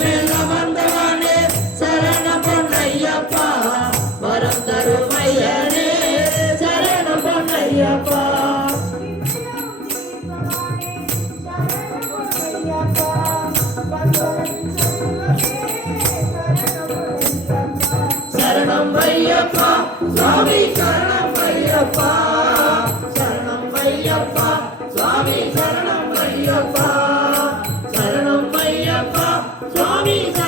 மேல் அமர்ந்தவனே சரணம் பொன்னையப்பா. வரம் தரும் ஐயனே சரணம் பொன்னையப்பா. சரணம் ஐயப்பா சுவாமி சரணம் トミーさん。